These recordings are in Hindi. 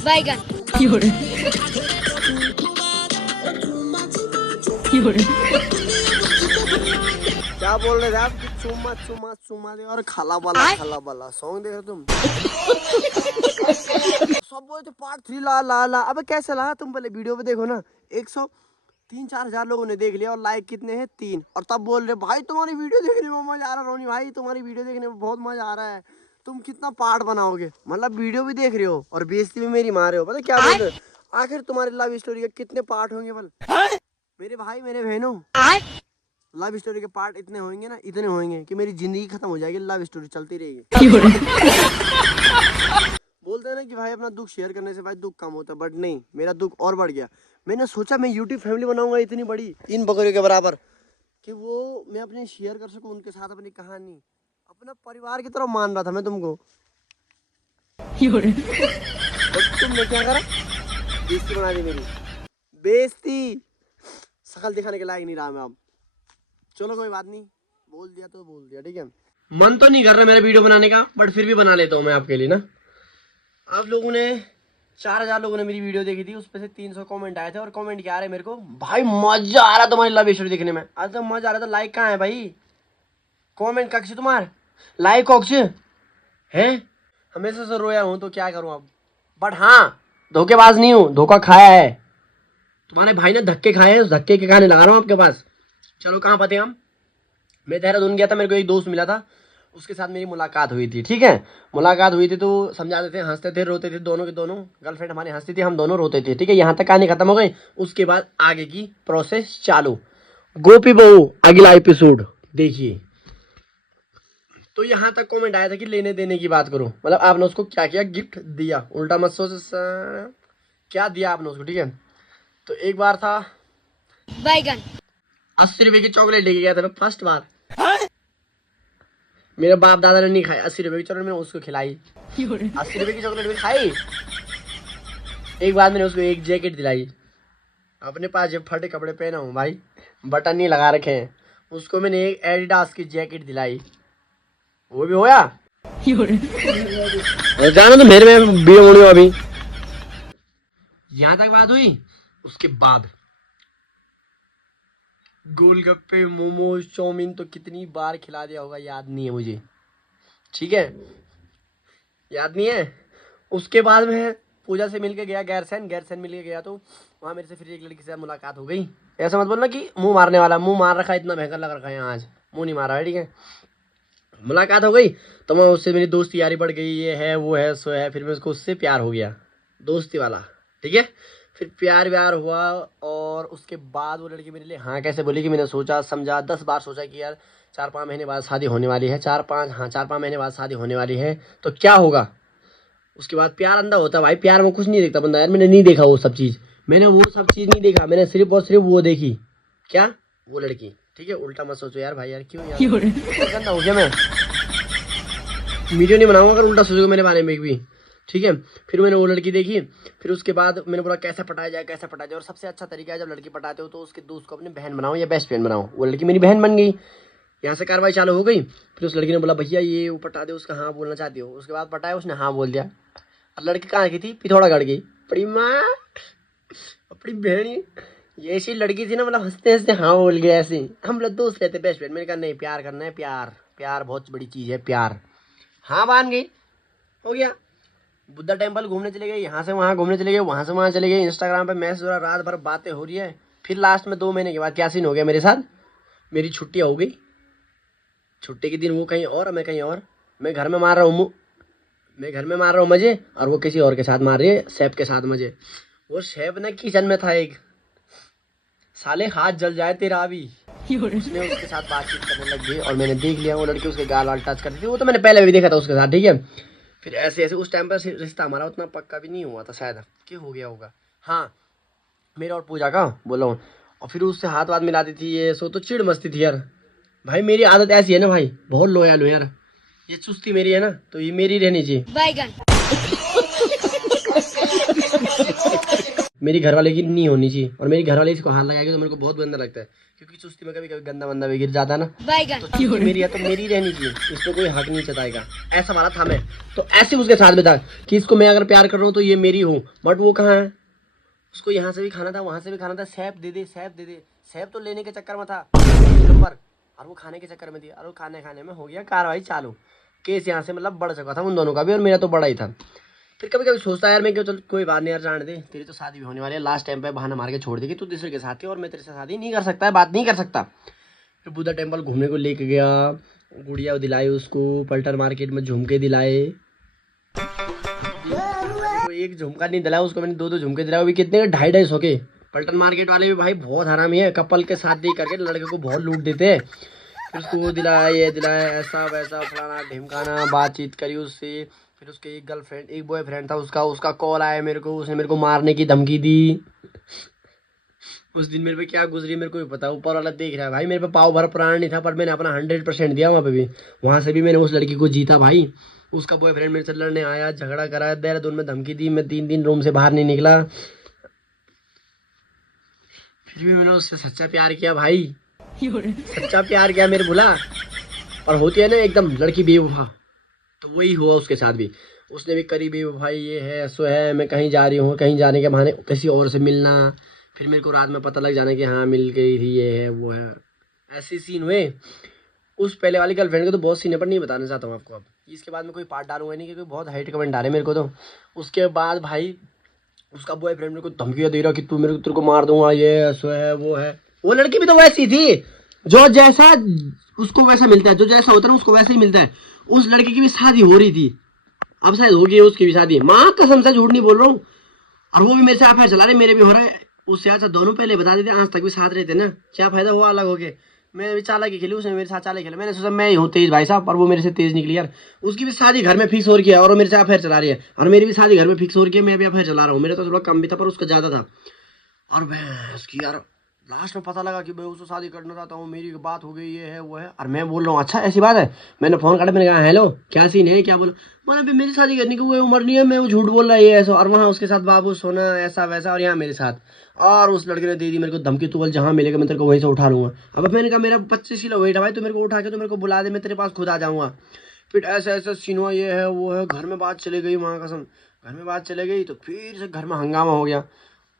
बैगन क्या बोल रहे थे आप? चुम्मा चुम्मा चुम्मा दे और खाला बाला सॉन्ग देखो तुम। सब बोलते पार्ट 3 ला। अबे कैसे ला? तुम पहले वीडियो पे देखो ना। 103-4 हजार लोगों ने देख लिया और लाइक कितने हैं? 3। और तब बोल रहे भाई तुम्हारी वीडियो देखने में मजा आ रहा है। रोनी भाई तुम्हारी वीडियो देखने में बहुत मजा आ रहा है, तुम कितना पार्ट बनाओगे? मतलब वीडियो भी देख रहे हो और बेइज्जती भी मेरी मार रहे हो। पता क्या बोल रहे हो? आखिर तुम्हारी लव स्टोरी के कितने पार्ट होंगे? बोल मेरे भाई मेरे बहनों, लव स्टोरी के पार्ट इतने होंगे ना, इतने होंगे कि मेरी जिंदगी खत्म हो जाएगी। लव स्टोरी चलती रहेगी। बोलते हैं ना कि भाई अपना दुख शेयर करने से भाई दुख कम होता है, बट नहीं, मेरा दुख और बढ़ गया। मैंने सोचा मैं यूट्यूब फैमिली बनाऊंगा इतनी बड़ी 3 बकरियों के बराबर, कि वो मैं अपने शेयर कर सकूं उनके साथ अपनी कहानी। अपना परिवार की तरह मान रहा था मैं तुमको। तुमने क्या करा? बेइज्जती बना दी मेरी। बेइज्जती, शकल दिखाने के लायक नहीं रहा मैं अब। चलो कोई बात नहीं, बोल दिया तो बोल दिया, ठीक है। मन तो नहीं कर रहा मेरा वीडियो बनाने का, बट फिर भी बना लेता हूँ मैं आपके लिए ना। आप लोगों ने 4000 लोगों ने मेरी वीडियो देखी थी, उस पे से 300 कमेंट आए थे। और कमेंट क्या आ रहे मेरे को? भाई मजा आ रहा तुम्हारी लव स्टोरी देखने में। आज तो मजा आ रहा था। लाइक कहाँ है भाई? कमेंट कक्ष तुम्हार लाइक कक्ष है? हमेशा से रोया हूँ तो क्या करूँ अब। बट हाँ, धोखेबाज नहीं हूँ, धोखा खाया है। तुम्हारे भाई ने धक्के खाए हैं, उस धक्के के खाने लगा रहा हूँ आपके पास। चलो कहाँ पते हम? मैं देहरादून गया था, मेरे को एक दोस्त मिला था, उसके साथ मेरी मुलाकात हुई थी। ठीक है, मुलाकात हुई थी तो समझाते थे, हंसते थे, रोते थे, दोनों के दोनों। गर्लफ्रेंड हमारी हंसती थी, हम दोनों रोते थे। ठीक है, यहाँ तक कहानी खत्म हो गई। उसके बाद आगे की प्रोसेस चालू। गोपी बहू अगला एपिसोड देखिए। तो यहाँ तक कमेंट आया था कि लेने देने की बात करो, मतलब आपने उसको क्या किया? गिफ्ट दिया। उल्टा मत सोच क्या दिया आपने उसको। ठीक है, तो एक बार था बैगन 80 रुपए की चॉकलेट लेके गया था मैं फर्स्ट बार। मेरे बाप दादा ने नहीं खाई 80 रुपए की चॉकलेट, मैंने उसको खिलाई। 80 रुपए की चॉकलेट भी खाई। एक बार मैंने उसको एक जैकेट दिलाई। अपने पास जब फटे कपड़े पहना हूँ भाई, बटन नहीं लगा रखे हैं, उसको मैंने एक एडिडास की जैकेट दिलाई। वो भी होया। जाना तो मेरे में वीडियो बनी अभी। यहाँ तक बात हुई। उसके बाद गोलगप्पे, मोमोज, चाउमीन तो कितनी बार खिला दिया होगा, याद नहीं है मुझे। ठीक है, याद नहीं है। उसके बाद मैं पूजा से मिलके गया गैरसैन मिलके गया, तो वहाँ मेरे से फिर एक लड़की से मुलाकात हो गई। ऐसा मत बोलना कि मुंह मारने वाला, मुंह मार रखा है, इतना भयंकर लग रखा है आज, मुंह नहीं मारा है। ठीक है, मुलाकात हो गई तो मैं उससे, मेरी दोस्ती यारी बढ़ गई, ये है वो है सो है। फिर मैं उससे प्यार हो गया, दोस्ती वाला। ठीक है, फिर प्यार व्यार हुआ और उसके बाद वो लड़की मेरे लिए हाँ कैसे बोली कि मैंने सोचा समझा 10 बार सोचा कि यार 4-5 महीने बाद शादी होने वाली है, 4-5 महीने बाद शादी होने वाली है तो क्या होगा। उसके बाद प्यार अंधा होता है भाई, प्यार में कुछ नहीं देखता बंदा। यार मैंने नहीं देखा वो सब चीज़, मैंने वो सब चीज़ नहीं देखा। मैंने सिर्फ और सिर्फ वो देखी, क्या? वो लड़की। ठीक है, उल्टा मत सोचो यार भाई, यार क्यों यार गंदा हो गया मैं। वीडियो नहीं बनाऊंगा अगर उल्टा सोचोगे मेरे बारे में भी। ठीक है, फिर मैंने वो लड़की देखी। फिर उसके बाद मैंने बोला कैसे पटाया जाए, कैसे पटाया जाए। और सबसे अच्छा तरीका है जब लड़की पटाते हो तो उसके दोस्त को अपनी बहन बनाओ या बेस्ट फ्रेंड बनाओ। वो लड़की मेरी बहन बन गई। यहाँ से कार्रवाई चालू हो गई। फिर उस लड़की ने बोला भैया ये वो पटा दे, उसका हाँ बोलना चाहती हो। उसके बाद पटाया, उसने हाँ बोल दिया। और लड़की कहाँ की थी? पिथौरागढ़ की। बड़ी माँ, अपनी बहन ये ऐसी लड़की थी ना, मतलब हंसते हंसते हाँ बोल गया ऐसे। हम लोग दोस्त रहते, बेस्ट फ्रेंड। मैंने कहा नहीं, प्यार करना है, प्यार प्यार बहुत बड़ी चीज़ है, प्यार। हाँ मान गई, हो गया। बुद्धा टेम्पल घूमने चले गए, यहाँ से वहाँ घूमने चले गए, वहाँ से वहाँ चले गए। इंस्टाग्राम पे मैसेज हो रहा, रात भर बातें हो रही है। फिर लास्ट में 2 महीने के बाद क्या सीन हो गया मेरे साथ? मेरी छुट्टी हो गई। छुट्टी के दिन वो कहीं और, मैं कहीं और। मैं घर में मार रहा हूँ मजे, और वो किसी और के साथ मार रही है, सैफ के साथ मजे। वो सैफ ना किचन में था एक, साले हाथ जल जाए तेरा अभी। उसने उसके साथ बातचीत करने लग गई और मैंने देख लिया वो लड़की उसके गाल वाल टच करती थी। वो तो मैंने पहले भी देखा था उसके साथ। ठीक है, फिर ऐसे ऐसे उस टाइम पर रिश्ता हमारा उतना पक्का भी नहीं हुआ था, शायद कि हो गया होगा। हाँ, मेरा और पूजा का बोला हूँ। और फिर उससे हाथ वाथ मिलाती थी, ये सो तो चिड़ मस्ती थी यार। भाई मेरी आदत ऐसी है ना भाई, बहुत लोयाल हूँ यार। ये चुस्ती मेरी है ना, तो ये मेरी रहनी चाहिए। बैगन मेरी घरवाले की नहीं होनी चाहिए, और मेरी घरवाले इसको हाथ लगाएगी तो मेरे को बहुत गंदा लगता है, क्योंकि सुस्ती में कभी कभी गंदा बंदा भी गिर जाता है ना। बैगन तो चीज़ मेरी है तो मेरी रहनी चाहिए, इस पर कोई हक नहीं जताएगा, ऐसा वाला था मैं। तो ऐसे उसके साथ में था कि इसको मैं अगर प्यार कर रहा हूँ तो ये मेरी हूँ, बट वो कहाँ है, उसको यहाँ से भी खाना था वहाँ से भी खाना था, सैप दे दे सैप दे दे, सैप तो लेने के चक्कर में था नंबर, और वो खाने के चक्कर में थी, और वो खाने में हो गया कार्रवाई चालू, केस यहाँ से मतलब बढ़ चुका था उन दोनों का भी, और मेरा तो बड़ा ही था। फिर कभी कभी सोचता है यार मैं, क्यों चल कोई बात नहीं यार, जाने दे, तेरी तो शादी भी होने वाली है, लास्ट टाइम पे बहाना मार के छोड़ देगी, तू दूसरे के साथ थी और मैं तेरे से शादी नहीं कर सकता है, बात नहीं कर सकता। फिर बुद्धा टेम्पल घूमने को लेके गया, गुड़िया दिलाई उसको, पल्टन मार्केट में झुमके दिलाए, तो एक झुमका नहीं दिलाया उसको मैंने, दो झुमके दिलाए, वो भी कितने, 250-250 के। पल्टन मार्केट वाले भी भाई बहुत हरामी है, कपल के साथ दे करके लड़के को बहुत लूट देते हैं। फिर उसको वो दिलाया ये दिलाया, ऐसा वैसा फलाना ढिमकाना, बातचीत करी उससे। फिर उसके एक गर्लफ्रेंड एक बॉयफ्रेंड था उसका कॉल आया मेरे को, उसने मेरे को मारने की धमकी दी। उस दिन मेरे पे क्या गुजरी मेरे को भी पता, ऊपर वाला देख रहा है भाई, मेरे पे पाव भर प्राण नहीं था, पर मैंने अपना 100% दिया वहाँ पे भी, वहाँ से भी मैंने उस लड़की को जीता भाई। उसका बॉयफ्रेंड मेरे से लड़ने आया, झगड़ा करा, देहरादून में धमकी दी, मैं 3 दिन रूम से बाहर नहीं निकला, फिर भी मैंने उससे सच्चा प्यार किया भाई, सच्चा प्यार किया मेरे भुला। और होती है ना एकदम लड़की बेवफा, तो वही हुआ उसके साथ भी, उसने भी करी बेवफाई, ये है सो है, मैं कहीं जा रही हूँ, कहीं जाने के बहाने किसी और से मिलना, फिर मेरे को रात में पता लग जाना कि हाँ मिल गई थी, ये है वो है, ऐसे सीन हुए। उस पहले वाली गर्लफ्रेंड के तो बहुत सीन है, पर नहीं बताना चाहता हूँ आपको अब, इसके बाद में कोई पार्ट डालूंगा नहीं, क्योंकि बहुत हाइट कमेंट आ रहे मेरे को। तो उसके बाद भाई उसका बॉयफ्रेंड मेरे को धमकियाँ दे रहा कि तू मेरे को तेरे को मार दूंगा, ये ऐसा है वो है। वो लड़की भी तो वैसी थी, जो जैसा उसको वैसा मिलता है, जो जैसा होता है ना उसको वैसा ही मिलता है। उस लड़की की भी शादी हो रही थी, अब शायद होगी उसकी भी शादी, माँ कसम से झूठ नहीं बोल रहा हूँ। और वो भी मेरे से अफेयर चला रहे, मेरे भी हो रहा है उससे। अच्छा दोनों पहले बता देते, आज तक भी साथ रहते ना, क्या फायदा हुआ अलग हो गए। मैं भी चालाकी खेली, उसने मेरे साथ चालाकी खेला, मैंने सोचा मैं ही हूँ तेज भाई साहब, पर वो मेरे से तेज निकली यार। उसकी भी शादी घर में फिक्स हो रही है और मेरे से अफेयर चला रही है, और मेरी भी शादी घर में फिक्स हो रही है, मैं भी अफेयर चला रहा हूँ। मेरा तो थोड़ा कम भी था पर उसका ज़्यादा था। और मैं उसकी यार लास्ट में पता लगा कि मैं उससे शादी करना चाहता हूँ, मेरी बात हो गई, ये है वो है। और मैं बोल रहा हूँ अच्छा ऐसी बात है, मैंने फ़ोन काटा, मैंने कहा हेलो क्या सीन है, क्या बोलो। मैंने भी मेरी शादी करने की वो उम्र नहीं है, मैं वो झूठ बोल रहा है ये ऐसा, और वहाँ उसके साथ बाबू सोना ऐसा वैसा, और यहाँ मेरे साथ। और उस लड़के ने दे दी मेरे को धमकी, तू बोल जहाँ मिलेगा मैं तेरे को वहीं से उठा लूँगा। अब मैंने कहा मेरा 25 किलो वेट है भाई, तो मेरे को उठा के तो मेरे को बुला दे, मैं तेरे पास खुद आ जाऊँगा। फिर ऐसा ऐसा सीन हुआ, ये है वो है, घर में बात चले गई, वहाँ कसम घर में बात चले गई, तो फिर से घर में हंगामा हो गया।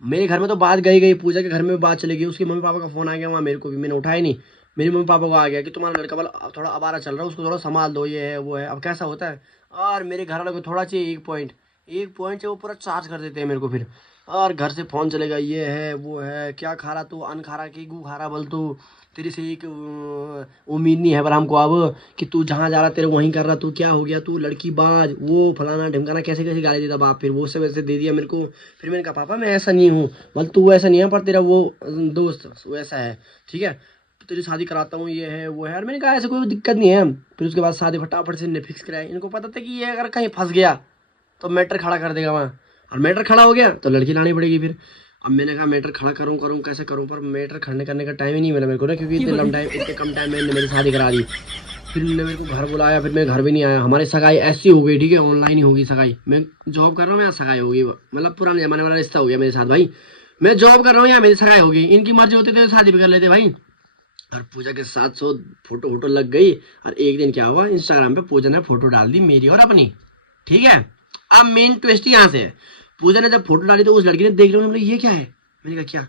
मेरे घर में तो बात गई, पूजा के घर में भी बात चली गई, उसके मम्मी पापा का फ़ोन आ गया वहाँ मेरे को भी, मैंने उठाया नहीं। मेरे मम्मी पापा को आ गया कि तुम्हारा लड़का वाला थोड़ा आवारा चल रहा है, उसको थोड़ा संभाल दो, ये है वो है। अब कैसा होता है, और मेरे घर वालों को थोड़ा चाहिए एक पॉइंट से वो पूरा चार्ज कर देते हैं मेरे को फिर। और घर से फ़ोन चलेगा, ये है वो है, क्या खा रहा तू, अन खा रहा कि गू खा रहा, बोल तू, तेरे से एक उम्मीद नहीं है पर हमको अब कि तू जहाँ जा रहा तेरे वहीं कर रहा, तू क्या हो गया, तू लड़की बाज, वो फलाना ढिमकाना, कैसे कैसे गाली देता बाप। फिर वो से वैसे दे दिया मेरे को। फिर मैंने कहा पापा मैं ऐसा नहीं हूँ, बोल तू ऐसा नहीं है पर तेरा वो दोस्त वैसा है, ठीक है तेरी शादी कराता हूँ, ये है वो है। और मैंने कहा ऐसा कोई दिक्कत नहीं है। फिर उसके बाद शादी फटाफट से इन्हें फिक्स कराया, इनको पता था कि ये अगर कहीं फंस गया तो मैटर खड़ा कर देगा वहाँ, और मैटर खड़ा हो गया तो लड़की लानी पड़ेगी फिर। अब मैंने कहा मैटर खड़ा करूँ कैसे करूँ, पर मैटर खड़े करने का टाइम ही नहीं मिला मेरे को ना, क्योंकि इतने कम टाइम में मेरी शादी करा दी। फिर उन्होंने मेरे को घर बुलाया, फिर मैं घर भी नहीं आया। हमारी सगाई ऐसी हो गई, ठीक है ऑनलाइन ही होगी सगाई, मैं जॉब कर रहा हूँ यहाँ सगाई होगी, मतलब पुराने जमाने वाला रिश्ता हो गया मेरे साथ भाई। मैं जॉब कर रहा हूँ यहाँ मेरी सगाई होगी, इनकी मर्जी होती तो शादी भी कर लेते भाई। और पूजा के 700 फोटो लग गई। और एक दिन क्या हुआ, इंस्टाग्राम पे पूजा ने फोटो डाल दी मेरी और अपनी, ठीक है। अब मेन ट्विस्ट यहाँ से है, पूजा ने जब फोटो डाली तो उस लड़की ने देख लिया, बोले ये क्या है, मैंने कहा क्या,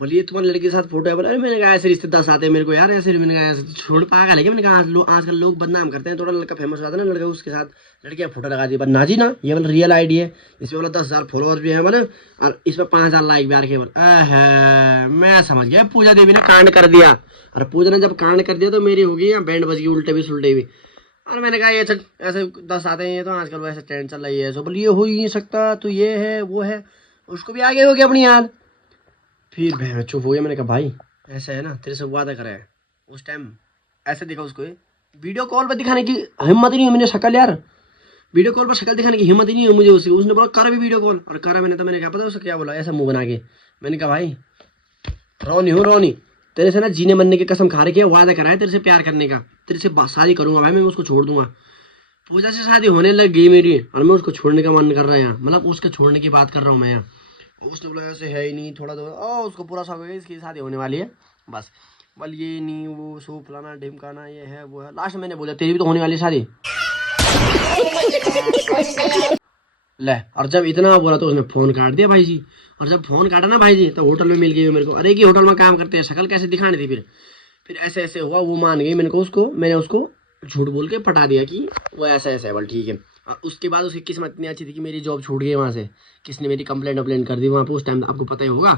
बोले ये तुम्हारे लड़के के साथ फोटो है। बोले अरे मैंने कहा ऐसे रिश्तेदार आते हैं मेरे को यार ऐसे, मैंने कहा ऐसे छोड़ पागल है क्या। मैंने कहा आजकल लोग बदनाम करते हैं, थोड़ा लड़का फेमस हो जाता है ना, लड़का उसके साथ लड़कियाँ फोटो लगा दी। पर ना जी ना, ये बोले रियल आईडी है, इसमें बोला 10,000 फॉलोअर्स भी है बोले, और इसमें 5,000 लाइक भी आ रखे हैं। बोले मैं समझ गया पूजा देवी ने कांड कर दिया। और पूजा ने जब कांड कर दिया तो मेरी होगी यहाँ बैंड बज गई, उल्टे भी सुलटे भी। और मैंने कहा ये चल ऐसे 10 आते हैं, तो आजकल वैसे ट्रेंड चल रही है, सो बोले ये हो ही नहीं सकता, तो ये है वो है, उसको भी आगे हो गया अपनी याद। फिर मैं चुप हो गया, मैंने कहा भाई ऐसा है ना, तेरे से वादा करा है उस टाइम, ऐसे देखा उसको वीडियो कॉल पर दिखाने की हिम्मत ही नहीं है मैंने शक्ल यार, वीडियो कॉल पर शक्ल दिखाने की हिम्मत ही नहीं है मुझे उसकी। उसने बोला कर भी वीडियो कॉल, और करा मैंने, तो मैंने क्या पता उसको क्या बोला, ऐसा मुंह बना के। मैंने कहा भाई रोनी हूँ रोनी, तेरे से ना जीने मरने की कसम खा रखी है, वादा करा है तेरे से प्यार करने का, तेरे से शादी करूंगा भाई, मैं उसको छोड़ दूंगा। पूजा से शादी होने लग गई मेरी, और मैं उसको छोड़ने का मन कर रहा है यहाँ, मतलब उसको छोड़ने की बात कर रहा हूँ मैं यहाँ। उसने बोला ऐसे है ही नहीं, थोड़ा तो उसको पूरा शौक है इसकी शादी होने वाली है, बस बोल ये नहीं वो सो फलाना ढिमकाना ये है वो है। लास्ट में मैंने बोला तेरी भी तो होने वाली है शादी। ले, और जब इतना बोला तो उसने फोन काट दिया भाई जी। और जब फोन काटा ना भाई जी तो होटल में मिल गई मेरे को। अरे कि होटल में काम करते हैं, शक्ल कैसे दिखानी थी। फिर ऐसे ऐसे हुआ, वो मान गई। मैंने उसको झूठ बोल के पटा दिया कि वो ऐसा ऐसा है। बोल ठीक है। और उसके बाद उसकी किस्मत इतनी अच्छी थी कि मेरी जॉब छूट गई वहाँ से। किसने मेरी कंप्लेंट अप्लेंट कर दी वहाँ पे, उस टाइम आपको पता ही होगा।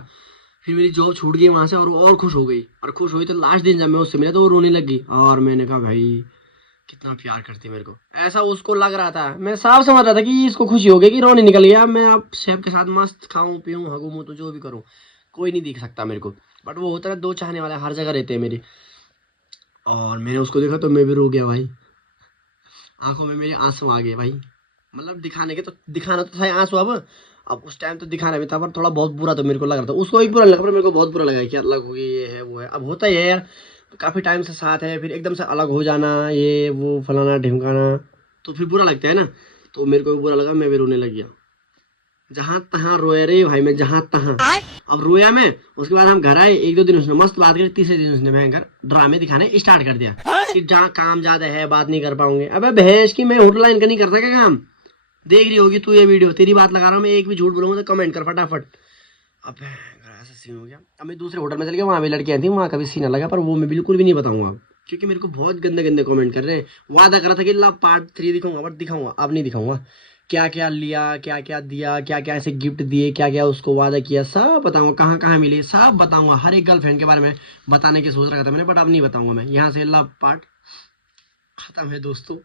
फिर मेरी जॉब छूट गई वहाँ से और वो और खुश हो गई। और खुश हुई तो लास्ट दिन जब मैं उससे मिला तो वो रोने लगी। और मैंने कहा भाई कितना प्यार करती है मेरे को, ऐसा उसको लग रहा था। मैं साफ समझ रहा था कि इसको खुशी हो गई कि रोने निकल गया। मैं अब शेफ के साथ मस्त खाऊं पीऊं हगूं मुं तो जो भी करूं, कोई नहीं दिख सकता मेरे को। बट वो होता है दो चाहने वाले हर जगह रहते हैं मेरे। और मैंने उसको देखा तो मैं भी रो गया भाई। आंखों में मेरे आंसू आ गए भाई। मतलब दिखाना तो था आंसू। अब उस टाइम तो दिखाना भी था, पर थोड़ा बहुत बुरा तो मेरे को लग रहा था। उसको भी बुरा लगा पर मेरे को बहुत बुरा लगा कि अलग हो गई ये है वो है। अब होता ही है यार, काफ़ी टाइम से साथ है फिर एकदम से अलग हो जाना ये वो फलाना ढिमकाना, तो फिर बुरा लगता है ना। तो मेरे को भी बुरा लगा, मैं भी रोने लग गया। जहाँ तहाँ रोया रे भाई मैं, जहाँ तहाँ। अब रोया मैं। उसके बाद हम घर आए, एक दो दिन उसने मस्त बात करी। तीसरे दिन उसने भयंकर ड्रामे दिखाने स्टार्ट कर दिया कि जहाँ काम ज्यादा है बात नहीं कर पाऊंगे। अबे भैंस की, मैं होटल लाइन का नहीं करता क्या काम? देख रही होगी तू ये वीडियो, तेरी बात लगा रहा हूँ मैं। एक भी झूठ बोलूंगा तो कमेंट कर फटाफट। अब ऐसा सीन हो गया। अब मैं दूसरे होटल में चल गया, वहाँ भी लड़कियाँ थी, वहाँ का भी सीन लगा। पर वो मैं बिल्कुल भी नहीं बताऊंगा क्योंकि मेरे को बहुत गंदे गंदे कमेंट कर रहे हैं। वादा करा था कि ला पार्ट 3 दिखाऊंगा, बट दिखाऊंगा अब नहीं दिखाऊंगा। क्या क्या लिया, क्या क्या दिया, क्या क्या ऐसे गिफ्ट दिए, क्या क्या उसको वादा किया, सब बताऊंगा। कहाँ कहाँ मिले सब बताऊंगा। हर एक गर्लफ्रेंड के बारे में बताने की सोच रखा था मैंने, बट अब नहीं बताऊंगा मैं। यहाँ से ला पार्ट खत्म है दोस्तों।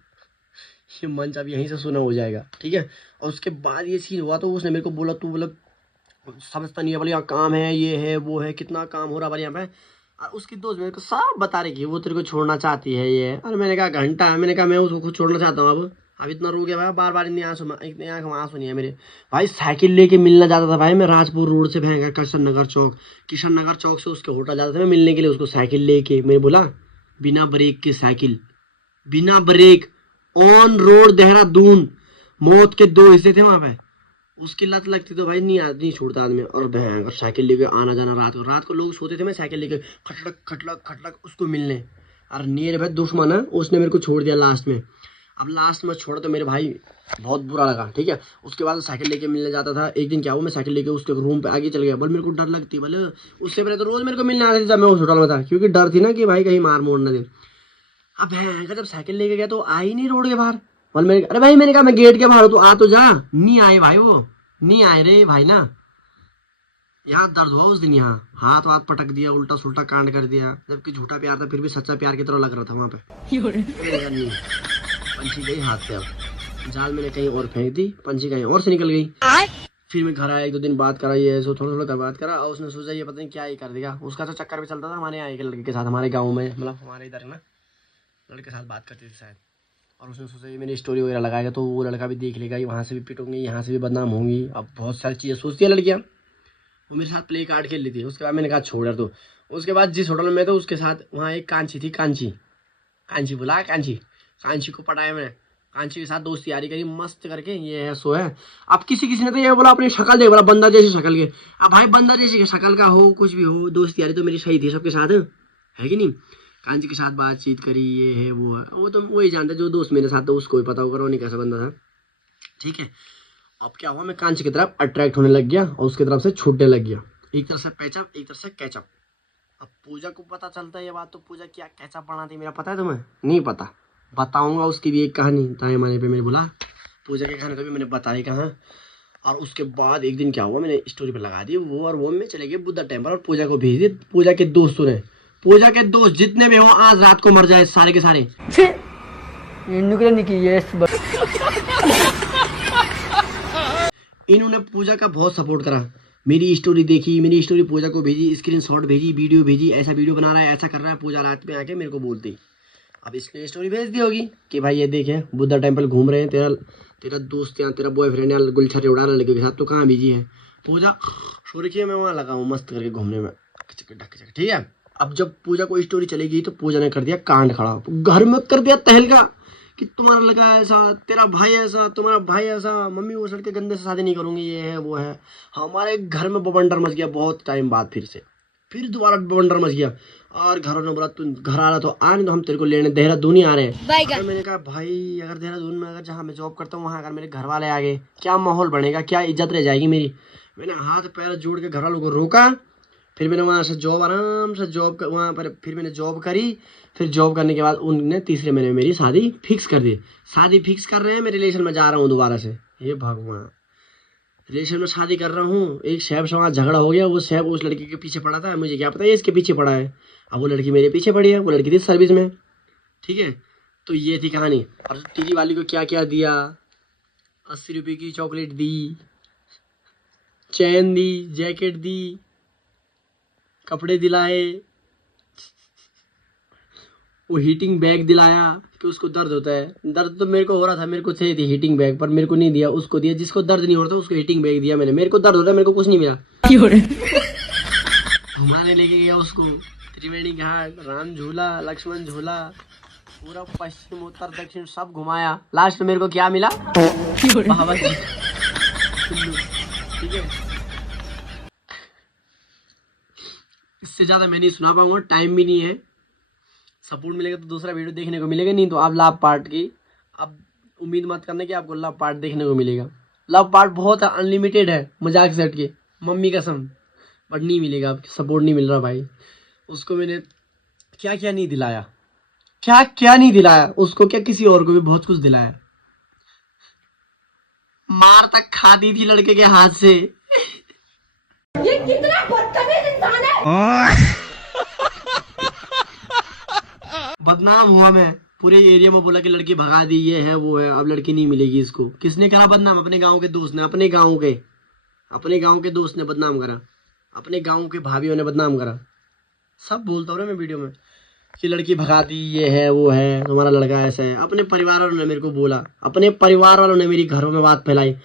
ये मंच अब यहीं से सुना हो जाएगा, ठीक है। और उसके बाद ये सीन हुआ तो उसने मेरे को बोला तू मतलब समझता नहीं है, बोले यहाँ काम है ये है वो है, कितना काम हो रहा है यहाँ पे। और उसकी दोस्त मेरे को सब बता रही कि वो तेरे को छोड़ना चाहती है ये है। और मैंने कहा घंटा है, मैंने कहा मैं उसको खुद छोड़ना चाहता हूँ। अब इतना रो गया भाई, बार बार इतने आंख में आंसू नहीं है मेरे भाई। साइकिल लेके मिलना जाता था भाई मैं राजपुर रोड से भयंकर किशन नगर चौक से उसके होटल जाता था मैं मिलने के लिए उसको साइकिल लेके। मैंने बोला बिना ब्रेक की साइकिल, बिना ब्रेक, ऑन रोड देहरादून। मौत के 2 हिस्से थे वहां पे। उसकी लत लगती तो भाई नहीं छोड़ता आदमी। और भयंकर साइकिल लेके आना जाना रात को लोग सोते थे, मैं साइकिल लेके खटलक खटलक खटलक उसको मिलने। और नियर भाई दुश्मन है, उसने मेरे को छोड़ दिया लास्ट में। अब लास्ट में छोड़ा तो मेरे भाई बहुत बुरा लगा, ठीक है। उसके बाद साइकिल लेके मिलने जाता था। एक दिन क्या हुआ, मैं साइकिल लेके उसके रूम पे आगे चल गया। बोल मेरे को डर लगती, बोले उससे पहले तो रोज मेरे को मिलने आती थी जब मैं उस होटल में था, क्योंकि डर थी ना कि भाई कहीं मार मोड़ ना दे। अब भयंकर जब साइकिल लेके गया तो आ ही नहीं रोड के बाहर। बोल मेरे अरे भाई मैंने कहा मैं गेट के बाहर हूँ तो आ तो जा। नहीं आए भाई, वो नहीं आए रे भाई ना। यहाँ दर्द हुआ उस दिन, यहाँ हाथ वाथ पटक दिया, उल्टा सुल्टा कांड कर दिया। जबकि झूठा प्यार था फिर भी सच्चा प्यार की तरह लग रहा था वहां पे। पंछी गई हाथ से। अब जाल मैंने कहीं और फेंक दी, पंछी कहीं और से निकल गई। फिर मैं घर आया, 1-2 दिन बात करा, ये थोड़ा थोड़ा कर बात करा। और उसने सोचा ये पता नहीं क्या ही कर देगा। उसका तो चक्कर भी चलता था हमारे यहाँ एक लड़के के साथ, हमारे गाँव में, मतलब हमारे इधर ना लड़के के साथ बात करते थे शायद। और उसने सोचा ये मेरी स्टोरी वगैरह लगाएगा तो वो लड़का भी देख लेगा, वहाँ से भी पिटूंगी, यहाँ से भी बदनाम होंगी। अब बहुत सारी चीज़ें सोचती है लड़कियाँ। वो मेरे साथ प्ले कार्ड खेल ली थी। उसके बाद मैंने कहा छोड़ यार। तो उसके बाद जिस होटल में था उसके साथ वहाँ एक कांची थी, कांची बोला कांची को पटाया मैंने। कांची के साथ दोस्ती यारी करी मस्त करके, ये है सो है। अब किसी ने तो ये बोला अपनी शक्ल देख, बोला बंदा जैसी शक्ल के। अब भाई बंदा जैसी शक्ल का हो कुछ भी हो, दोस्ती यारी तो मेरी सही थी सबके साथ, है कि नहीं। कांची के साथ बातचीत करी, ये है वो तो वही जानता जो दोस्त मेरे साथ था उसको ही पता होगा रोनी कैसा बंदा था, ठीक है। अब क्या हुआ, मैं कांची की तरफ अट्रैक्ट होने लग गया और उसकी तरफ से छूटने लग गया। एक तरफ से पैचअप, एक तरफ से कैचअप। अब पूजा को पता चलता है ये बात, तो पूजा क्या कैचअप बनाती मेरा पता है तुम्हें? नहीं पता, बताऊंगा उसकी भी एक कहानी। दाएं माने पे मैंने बोला पूजा की कहानी तो भी मैंने बताई कहाँ। और उसके बाद एक दिन क्या हुआ, मैंने स्टोरी पे लगा दी वो, और वो में चले गए बुद्धा टेम्पल और पूजा को भेज दी। पूजा के दोस्तों ने, पूजा के दोस्त जितने भी हो आज रात को मर जाए सारे के सारे। इन्होंने पूजा का बहुत सपोर्ट करा। मेरी स्टोरी देखी, मेरी स्टोरी पूजा को भेजी, स्क्रीनशॉट भेजी, वीडियो भेजी, ऐसा वीडियो बना रहा है, ऐसा कर रहा है। पूजा रात में आके मेरे को बोलती, अब इसने स्टोरी भेज दी होगी कि भाई ये देखे बुद्धा टेम्पल घूम रहे हैं, तेरा दोस्त यहाँ, तेरा बॉयफ्रेंड यहाँ गुलछर्रे उड़ा रहा लड़के के साथ, तो कहाँ बिजी है। पूजा सो रखी है, मैं वहाँ लगा हूँ मस्त करके घूमने में, ठीक है। अब जब पूजा को स्टोरी चलेगी तो पूजा ने कर दिया कांड खड़ा, घर में कर दिया तहलका कि तुम्हारा लड़का ऐसा, तेरा भाई ऐसा, तुम्हारा भाई ऐसा, मम्मी वो लड़के गंदे से शादी नहीं करूंगी, ये है वो है। हमारे घर में बवंडर मच गया बहुत टाइम बाद, फिर दोबारा बवंडर मच गया। और घरों ने बोला तू घर आ रहा तो आ, नहीं तो हम तेरे को लेने देहरादून ही आ रहे हैं। अगर मैंने कहा भाई अगर देहरादून में, अगर जहाँ मैं जॉब करता हूँ वहाँ अगर मेरे घर वाले आ गए, क्या माहौल बनेगा, क्या इज्जत रह जाएगी मेरी। मैंने हाथ पैर जोड़ के घर वालों को रोका। फिर मैंने वहाँ से जॉब आराम से जॉब वहाँ पर फिर मैंने जॉब करी। फिर जॉब करने के बाद उनने तीसरे महीने में मेरी शादी फिक्स कर दी। शादी फिक्स कर रहे हैं, मैं रिलेशन में जा रहा हूँ दोबारा से। ये भगवान, रिलेशन में शादी कर रहा हूँ, एक शैब से वहाँ झगड़ा हो गया। वो शैब उस लड़की के पीछे पड़ा था, मुझे क्या पता ये इसके पीछे पड़ा है। अब वो लड़की मेरे पीछे पड़ी है, वो लड़की थी सर्विस में, ठीक है। तो ये थी कहानी। और टीवी वाली को क्या क्या दिया, 80 रुपये की चॉकलेट दी, चैन दी, जैकेट दी, कपड़े दिलाए, वो हीटिंग बैग दिलाया कि उसको दर्द होता है। दर्द तो मेरे को हो रहा था, मेरे को चाहिए थी हीटिंग बैग, पर मेरे को नहीं दिया, उसको दिया। जिसको दर्द नहीं हो रहा था उसको हीटिंग बैग दिया मैंने। मेरे को दर्द हो रहा है, मेरे को कुछ नहीं मिला। घुमाने लेके गया उसको, त्रिवेणी घाट, राम झूला, लक्ष्मण झूला, पूरा पश्चिम उत्तर दक्षिण सब घुमाया। लास्ट में मेरे को क्या मिला, बाबा जी, ठीक है। इससे ज्यादा मैं नहीं सुना पाऊंगा, टाइम भी नहीं है। सपोर्ट मिलेगा तो दूसरा वीडियो देखने को मिलेगा, नहीं तो आप लव पार्ट की अब उम्मीद मत करना कि आपको लव पार्ट देखने को मिलेगा। लव पार्ट बहुत अनलिमिटेड है, मजाक से हट के, मम्मी कसम, बट नहीं मिलेगा। आपकी सपोर्ट नहीं मिल रहा भाई। उसको मैंने क्या क्या नहीं दिलाया, क्या क्या नहीं दिलाया उसको, क्या किसी और को भी बहुत कुछ दिलाया। मार तक खा दी थी लड़के के हाथ से। ये कितना बदतमीज इंसान है। बदनाम हुआ मैं पूरे एरिया में, बोला कि लड़की भगा दी, ये है वो है, अब लड़की नहीं मिलेगी इसको। किसने करा बदनाम, अपने गांव के दोस्त ने, अपने गांव के दोस्त ने बदनाम करा, अपने गांव के भाभीओं ने बदनाम करा। सब बोलता हूँ मैं वीडियो में कि लड़की भगा दी, ये है वो है, तुम्हारा लड़का ऐसा है। अपने परिवार वालों ने मेरे को बोला, अपने परिवार वालों ने मेरी घरों में बात फैलाई।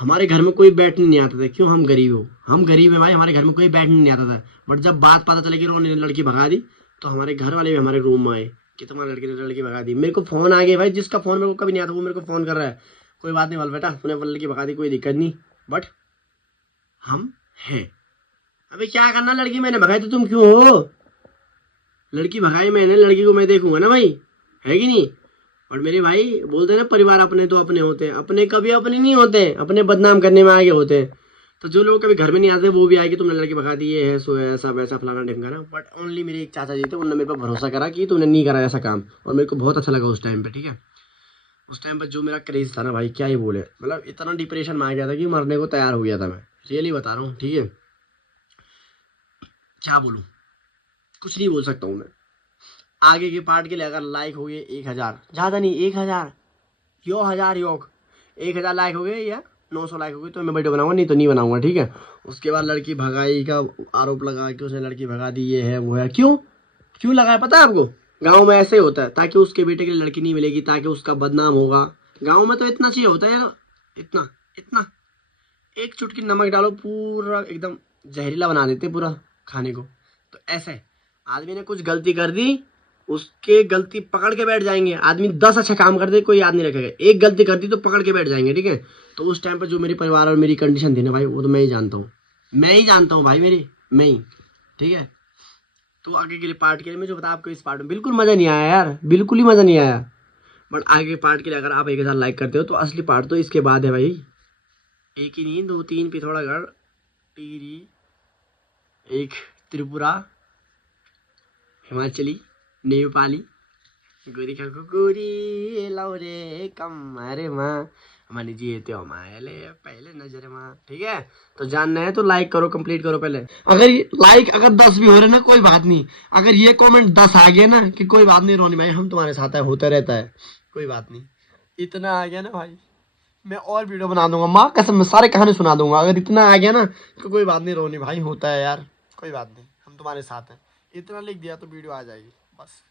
हमारे घर में कोई बैठने नहीं आता था, क्यों, हम गरीब है भाई, हमारे घर में कोई बैठने नहीं आता था। बट जब बात पता चले कि उन्होंने लड़की भगा दी, तो हमारे घर वाले भी हमारे रूम में आए कि तुम्हारे लड़की ने लड़की भगा दी। मेरे को फोन आ गया भाई, जिसका फोन मेरे को कभी नहीं आता वो मेरे को फोन कर रहा है, कोई बात नहीं बोल बेटा, तूने लड़की भगा दी, कोई दिक्कत नहीं, बट हम हैं। अबे क्या करना, लड़की मैंने भगाई तो तुम क्यों हो, लड़की भगाई मैंने, लड़की को मैं देखूंगा ना भाई, है कि नहीं। और मेरे भाई बोलते हैं ना, परिवार अपने तो अपने होते हैं, अपने कभी अपने नहीं होते, अपने बदनाम करने में आगे होते हैं। तो जो लोग कभी घर में नहीं आते वो भी आए कि तुमने लड़की भगा दी, ये है सो है, ऐसा वैसा फलाना ढिमकाना। बट ओनली मेरे एक चाचा जी थे, उन्होंने मेरे पर भरोसा करा कि तुमने नहीं करा ऐसा काम, और मेरे को बहुत अच्छा लगा उस टाइम पे, ठीक है। उस टाइम पर जो मेरा क्रेज था ना भाई, क्या ही बोले, मतलब इतना डिप्रेशन में आ गया था कि मरने को तैयार हो गया था मैं, रियली बता रहा हूँ, ठीक है। क्या बोलूँ, कुछ नहीं बोल सकता हूँ मैं। आगे के पार्ट के लिए अगर लाइक हो गए 1000, ज़्यादा नहीं 1000, यो 1000 लाइक हो गए या 900 लाइक हो गए तो मैं वीडियो बनाऊंगा, नहीं तो नहीं बनाऊंगा, ठीक है। उसके बाद लड़की भगाई का आरोप लगा कि उसने लड़की भगा दी, ये है वो है। क्यों लगाया पता है आपको, गांव में ऐसे होता है, ताकि उसके बेटे के लिए लड़की नहीं मिलेगी, ताकि उसका बदनाम होगा। गाँव में तो इतना चाहिए होता है, इतना इतना, एक चुटकी नमक डालो पूरा एकदम जहरीला बना देते पूरा खाने को। तो ऐसे आदमी ने कुछ गलती कर दी, उसके गलती पकड़ के बैठ जाएंगे। आदमी 10 अच्छा काम कर दे कोई याद नहीं रखेगा, एक गलती कर दी तो पकड़ के बैठ जाएंगे, ठीक है। तो उस टाइम पर जो मेरे परिवार और मेरी कंडीशन थी ना भाई, वो तो मैं ही जानता हूँ भाई, मैं ही, ठीक है। तो आगे के लिए पार्ट के लिए मैं जो बता, आपको इस पार्ट में बिल्कुल मज़ा नहीं आया यार, बिल्कुल ही मज़ा नहीं आया। बट आगे के पार्ट के लिए अगर आप 1000 लाइक करते हो तो असली पार्ट तो इसके बाद है भाई। एक ही नहीं, 2 3 पिथौरागढ़, टिहरी, एक त्रिपुरा, हिमाचली, नेपाली, गोरी खाको गोरी लौरे कम, अरे माँ हमारी जी त्यो मायले पहले नजर माँ, ठीक है। तो जानना है तो लाइक करो, कंप्लीट करो पहले। अगर लाइक अगर 10 भी हो रहे ना कोई बात नहीं, अगर ये कमेंट 10 आ गए ना कि कोई बात नहीं रोनी भाई, हम तुम्हारे साथ है, होता रहता है, कोई बात नहीं, इतना आ गया ना भाई, मैं और वीडियो बना दूंगा, माँ कसम मैं सारे कहानी सुना दूंगा। अगर इतना आ गया ना तो कोई बात नहीं रोनी भाई, होता है यार, कोई बात नहीं, हम तुम्हारे साथ हैं, इतना लिख दिया तो वीडियो आ जाएगी बस।